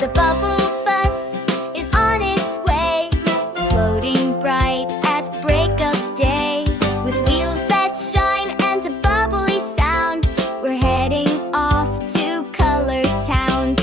The bubble bus is on its way, floating bright at break of day. With wheels that shine and a bubbly sound, we're heading off to Color Town.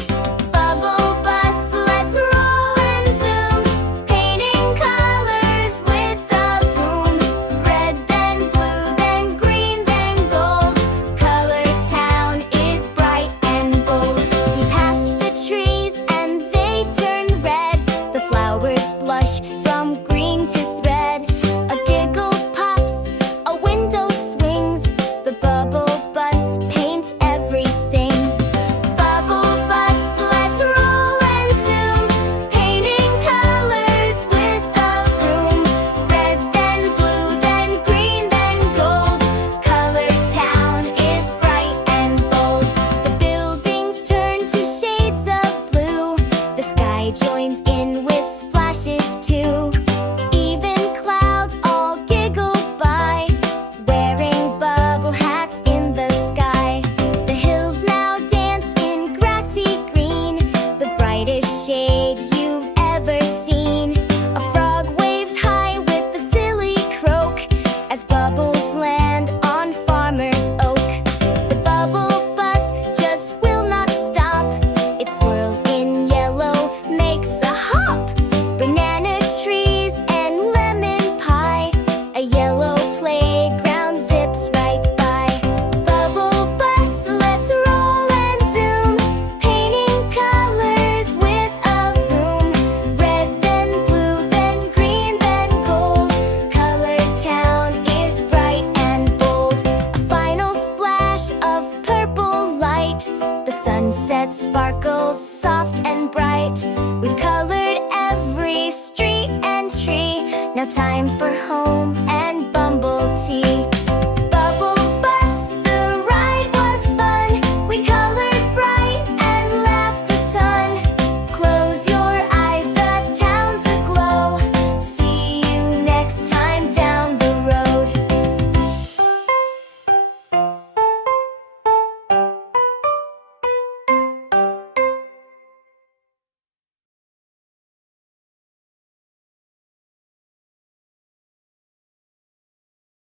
Bubble bus, let's roll and zoom, painting colors with a vroom. Red, then blue, then green, then gold. Color Town is bright and bold. We pass the trees and they turn red. The flowers blush from green to thread. A giggle pops, a window swings. The bubble bus paints everything. Bubble bus, let's roll and zoom, painting colors with a vroom. Red, then blue, then green, then gold. Color Town is bright and bold. The buildings turn to shades of blue. The sky joins in with splashes too. Even clouds all giggle by, wearing bubble hats in the sky. The hills now dance in grassy green, the brightest shade you've ever seen. A frog waves high with a silly croak as bubbles land on Farmer's Oak. The bubble bus just will not stop. It swirls in yellow, makes a hop. Banana trees and lemon pie, a yellow playground zips right by. Bubble bus, let's roll and zoom, painting colors with a vroom. Red, then blue, then green, then gold. Color Town is bright and bold. A final splash of purple light. The sunset sparkles soft and bright. We've colored every street and tree. Now time for home and